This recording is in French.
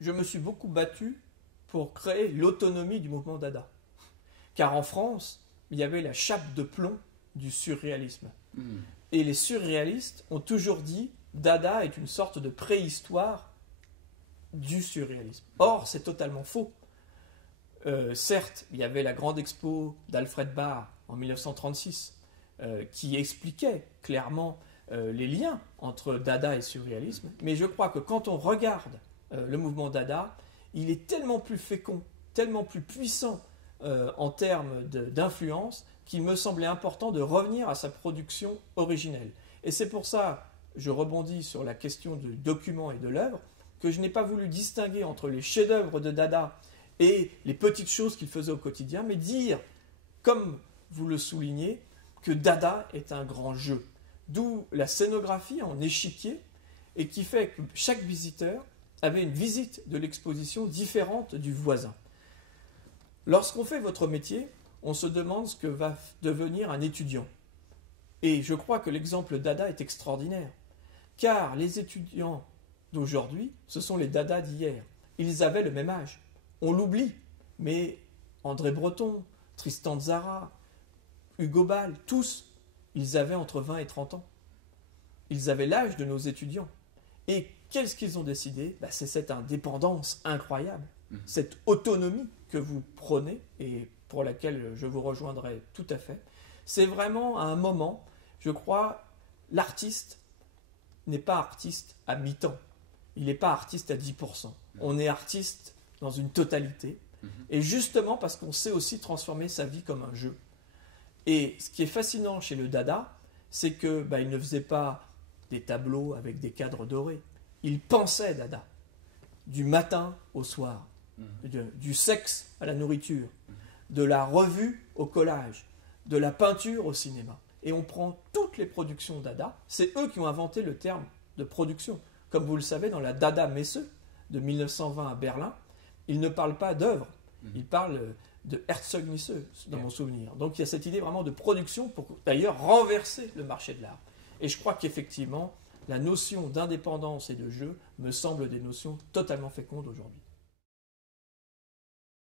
je me suis beaucoup battu pour créer l'autonomie du mouvement Dada. Car en France, il y avait la chape de plomb du surréalisme. Et les surréalistes ont toujours dit Dada est une sorte de préhistoire du surréalisme. Or, c'est totalement faux. Certes, il y avait la grande expo d'Alfred Barr en 1936 qui expliquait clairement les liens entre Dada et surréalisme, mais je crois que quand on regarde le mouvement Dada, il est tellement plus fécond, tellement plus puissant en termes d'influence qu'il me semblait important de revenir à sa production originelle. Et c'est pour ça, je rebondis sur la question du document et de l'œuvre, que je n'ai pas voulu distinguer entre les chefs-d'œuvre de Dada et les petites choses qu'il faisait au quotidien, mais dire, comme vous le soulignez, que Dada est un grand jeu. D'où la scénographie en échiquier, et qui fait que chaque visiteur avait une visite de l'exposition différente du voisin. Lorsqu'on fait votre métier, on se demande ce que va devenir un étudiant. Et je crois que l'exemple Dada est extraordinaire, car les étudiants d'aujourd'hui, ce sont les Dada d'hier. Ils avaient le même âge. On l'oublie, mais André Breton, Tristan Tzara, Hugo Ball, tous, ils avaient entre 20 et 30 ans. Ils avaient l'âge de nos étudiants. Et qu'est-ce qu'ils ont décidé ? C'est cette indépendance incroyable, cette autonomie que vous prenez et pour laquelle je vous rejoindrai tout à fait. C'est vraiment à un moment, je crois, l'artiste n'est pas artiste à mi-temps. Il n'est pas artiste à 10%. On est artiste dans une totalité. Et justement parce qu'on sait aussi transformer sa vie comme un jeu. Et ce qui est fascinant chez le Dada, c'est que il ne faisait pas des tableaux avec des cadres dorés. Il pensait Dada, du matin au soir, du sexe à la nourriture, de la revue au collage, de la peinture au cinéma. Et on prend toutes les productions Dada, c'est eux qui ont inventé le terme de production. Comme vous le savez, dans la Dada Messe de 1920 à Berlin, ils ne parlent pas d'œuvre, ils parlent de Erzeugnis, dans mon souvenir. Donc il y a cette idée vraiment de production pour d'ailleurs renverser le marché de l'art. Et je crois qu'effectivement, la notion d'indépendance et de jeu me semble des notions totalement fécondes aujourd'hui.